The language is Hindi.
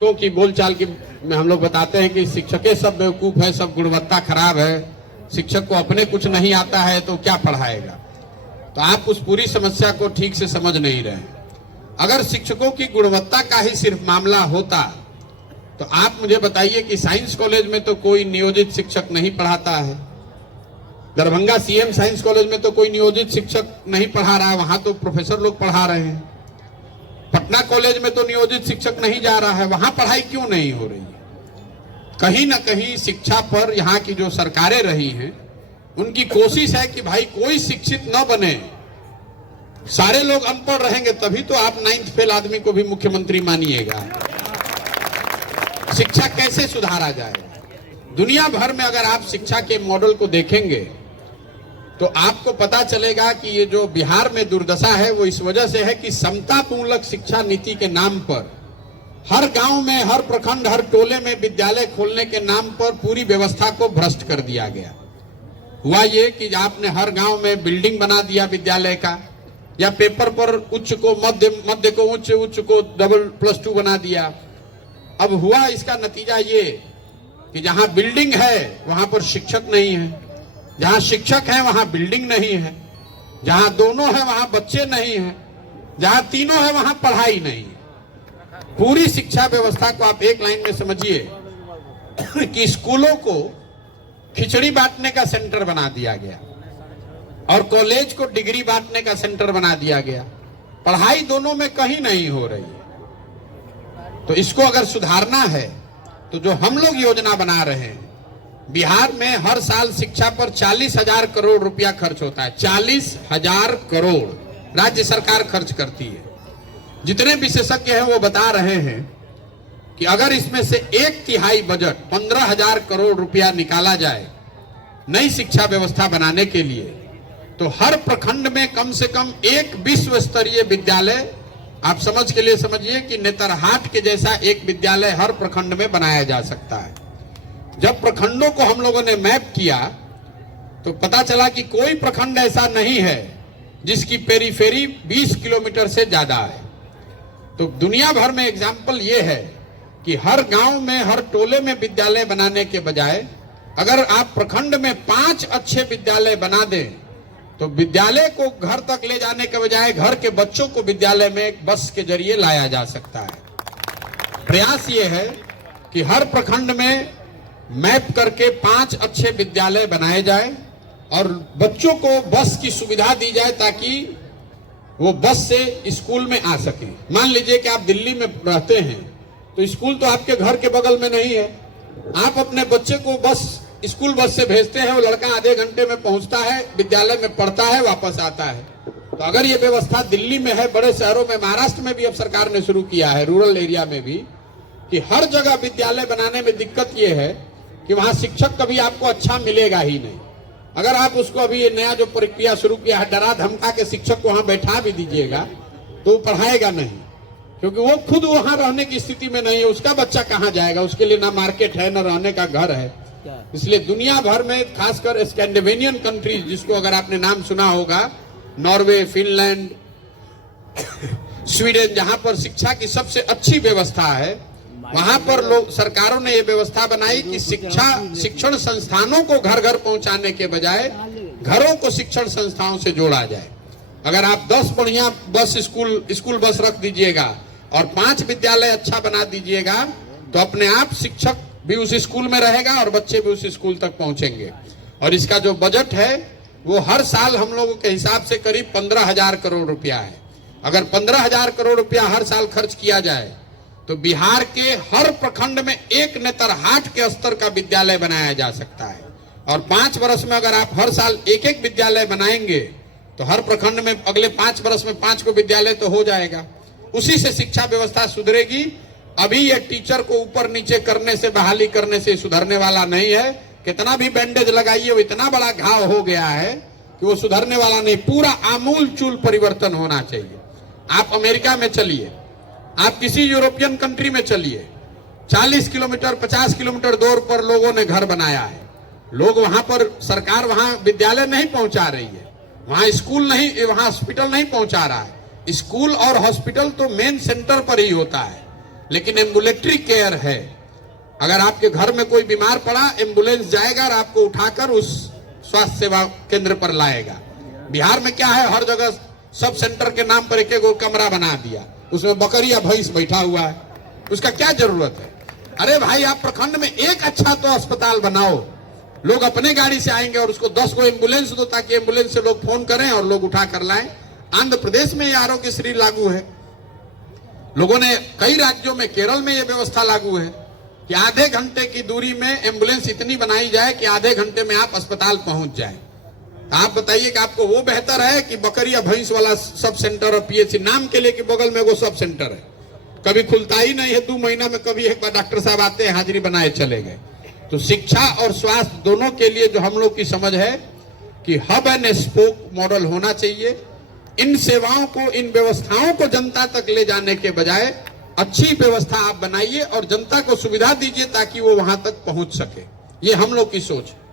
की बोलचाल की में हम लोग बताते हैं कि शिक्षकें सब बेवकूफ है, सब गुणवत्ता खराब है, शिक्षक को अपने कुछ नहीं आता है तो क्या पढ़ाएगा। तो आप उस पूरी समस्या को ठीक से समझ नहीं रहे। अगर शिक्षकों की गुणवत्ता का ही सिर्फ मामला होता तो आप मुझे बताइए कि साइंस कॉलेज में तो कोई नियोजित शिक्षक नहीं पढ़ाता है, दरभंगा सीएम साइंस कॉलेज में तो कोई नियोजित शिक्षक नहीं पढ़ा रहा है, वहां तो प्रोफेसर लोग पढ़ा रहे हैं। पटना कॉलेज में तो नियोजित शिक्षक नहीं जा रहा है, वहां पढ़ाई क्यों नहीं हो रही है। कहीं ना कहीं शिक्षा पर यहाँ की जो सरकारें रही हैं उनकी कोशिश है कि भाई कोई शिक्षित न बने, सारे लोग अनपढ़ रहेंगे तभी तो आप 9th फेल आदमी को भी मुख्यमंत्री मानिएगा। शिक्षा कैसे सुधारा जाए। दुनिया भर में अगर आप शिक्षा के मॉडल को देखेंगे तो आपको पता चलेगा कि ये जो बिहार में दुर्दशा है वो इस वजह से है कि समतापूर्वक शिक्षा नीति के नाम पर हर गांव में, हर प्रखंड, हर टोले में विद्यालय खोलने के नाम पर पूरी व्यवस्था को भ्रष्ट कर दिया गया। हुआ ये कि आपने हर गांव में बिल्डिंग बना दिया विद्यालय का, या पेपर पर उच्च को मध्य, मध्य को उच्च, उच्च को +2 बना दिया। अब हुआ इसका नतीजा ये कि जहां बिल्डिंग है वहां पर शिक्षक नहीं है, जहां शिक्षक है वहां बिल्डिंग नहीं है, जहां दोनों है वहां बच्चे नहीं है, जहां तीनों है वहां पढ़ाई नहीं है। पूरी शिक्षा व्यवस्था को आप एक लाइन में समझिए कि स्कूलों को खिचड़ी बांटने का सेंटर बना दिया गया और कॉलेज को डिग्री बांटने का सेंटर बना दिया गया। पढ़ाई दोनों में कहीं नहीं हो रही है। तो इसको अगर सुधारना है तो जो हम लोग योजना बना रहे हैं, बिहार में हर साल शिक्षा पर 40,000 करोड़ रुपया खर्च होता है। 40,000 करोड़ राज्य सरकार खर्च करती है। जितने विशेषज्ञ हैं वो बता रहे हैं कि अगर इसमें से 1/3 बजट 15,000 करोड़ रुपया निकाला जाए नई शिक्षा व्यवस्था बनाने के लिए, तो हर प्रखंड में कम से कम एक विश्व स्तरीय विद्यालय, आप समझ के लिए समझिए कि नेतरहाट के जैसा एक विद्यालय हर प्रखंड में बनाया जा सकता है। जब प्रखंडों को हम लोगों ने मैप किया तो पता चला कि कोई प्रखंड ऐसा नहीं है जिसकी पेरीफेरी 20 किलोमीटर से ज्यादा है। तो दुनिया भर में एग्जाम्पल ये है कि हर गांव में, हर टोले में विद्यालय बनाने के बजाय अगर आप प्रखंड में 5 अच्छे विद्यालय बना दें तो विद्यालय को घर तक ले जाने के बजाय घर के बच्चों को विद्यालय में एक बस के जरिए लाया जा सकता है। प्रयास ये है कि हर प्रखंड में मैप करके 5 अच्छे विद्यालय बनाए जाए और बच्चों को बस की सुविधा दी जाए ताकि वो बस से स्कूल में आ सके। मान लीजिए कि आप दिल्ली में रहते हैं तो स्कूल तो आपके घर के बगल में नहीं है, आप अपने बच्चे को स्कूल बस से भेजते हैं, वो लड़का आधे घंटे में पहुंचता है, विद्यालय में पढ़ता है, वापस आता है। तो अगर ये व्यवस्था दिल्ली में है, बड़े शहरों में, महाराष्ट्र में भी अब सरकार ने शुरू किया है, रूरल एरिया में भी, कि हर जगह विद्यालय बनाने में दिक्कत ये है कि वहां शिक्षक कभी आपको अच्छा मिलेगा ही नहीं। अगर आप उसको अभी ये नया जो प्रक्रिया शुरू किया है, डरा धमका के शिक्षक को वहां बैठा भी दीजिएगा तो वो पढ़ाएगा नहीं, क्योंकि वो खुद वहां रहने की स्थिति में नहीं है। उसका बच्चा कहाँ जाएगा, उसके लिए ना मार्केट है, ना रहने का घर है। इसलिए दुनिया भर में, खासकर स्कैंडिनेवियन कंट्रीज, जिसको अगर आपने नाम सुना होगा, नॉर्वे, फिनलैंड, स्वीडन, जहां पर शिक्षा की सबसे अच्छी व्यवस्था है, वहां पर लोग, सरकारों ने ये व्यवस्था बनाई कि शिक्षण संस्थानों को घर घर पहुंचाने के बजाय घरों को शिक्षण संस्थाओं से जोड़ा जाए। अगर आप 10 बढ़िया बस स्कूल बस रख दीजिएगा और 5 विद्यालय अच्छा बना दीजिएगा तो अपने आप शिक्षक भी उस स्कूल में रहेगा और बच्चे भी उस स्कूल तक पहुंचेंगे। और इसका जो बजट है वो हर साल हम लोगों के हिसाब से करीब 15,000 करोड़ रुपया है। अगर 15,000 करोड़ रुपया हर साल खर्च किया जाए तो बिहार के हर प्रखंड में एक नेतरहाट के स्तर का विद्यालय बनाया जा सकता है। और 5 वर्ष में अगर आप हर साल एक एक विद्यालय बनाएंगे तो हर प्रखंड में अगले 5 वर्ष में 5 को विद्यालय तो हो जाएगा। उसी से शिक्षा व्यवस्था सुधरेगी। अभी ये टीचर को ऊपर नीचे करने से, बहाली करने से सुधरने वाला नहीं है। कितना भी बैंडेज लगाइए, वो इतना बड़ा घाव हो गया है कि वो सुधरने वाला नहीं। पूरा आमूल चूल परिवर्तन होना चाहिए। आप अमेरिका में चलिए, आप किसी यूरोपियन कंट्री में चलिए, 40 किलोमीटर 50 किलोमीटर दूर पर लोगों ने घर बनाया है। लोग वहां पर, सरकार वहां विद्यालय नहीं पहुंचा रही है, वहां स्कूल नहीं, वहां हॉस्पिटल नहीं पहुंचा रहा है। स्कूल और हॉस्पिटल तो मेन सेंटर पर ही होता है। लेकिन एम्बुलेटरी केयर है। अगर आपके घर में कोई बीमार पड़ा, एम्बुलेंस जाएगा और आपको उठाकर उस स्वास्थ्य सेवा केंद्र पर लाएगा। बिहार में क्या है, हर जगह सब सेंटर के नाम पर एक एक कमरा बना दिया, उसमें बकरी या भैंस बैठा हुआ है, उसका क्या जरूरत है? अरे भाई, आप प्रखंड में एक अच्छा तो अस्पताल बनाओ, लोग अपने गाड़ी से आएंगे और उसको 10 को एम्बुलेंस दो, ताकि एम्बुलेंस से लोग फोन करें और लोग उठा कर लाएं। आंध्र प्रदेश में ये आरोग्यश्री लागू है, लोगों ने कई राज्यों में, केरल में ये व्यवस्था लागू है कि आधे घंटे की दूरी में एम्बुलेंस इतनी बनाई जाए कि आधे घंटे में आप अस्पताल पहुंच जाए। तो आप बताइए कि आपको वो बेहतर है कि बकरी या भैंस वाला सब सेंटर और पीएचसी, नाम के लिए कि बगल में वो सब सेंटर है, कभी खुलता ही नहीं है, 2 महीना में कभी एक बार डॉक्टर साहब आते हैं, हाजिरी बनाए चले गए। तो शिक्षा और स्वास्थ्य दोनों के लिए जो हम लोग की समझ है कि हब एंड स्पोक मॉडल होना चाहिए। इन सेवाओं को, इन व्यवस्थाओं को जनता तक ले जाने के बजाय अच्छी व्यवस्था आप बनाइए और जनता को सुविधा दीजिए ताकि वो वहां तक पहुंच सके। ये हम लोग की सोच है।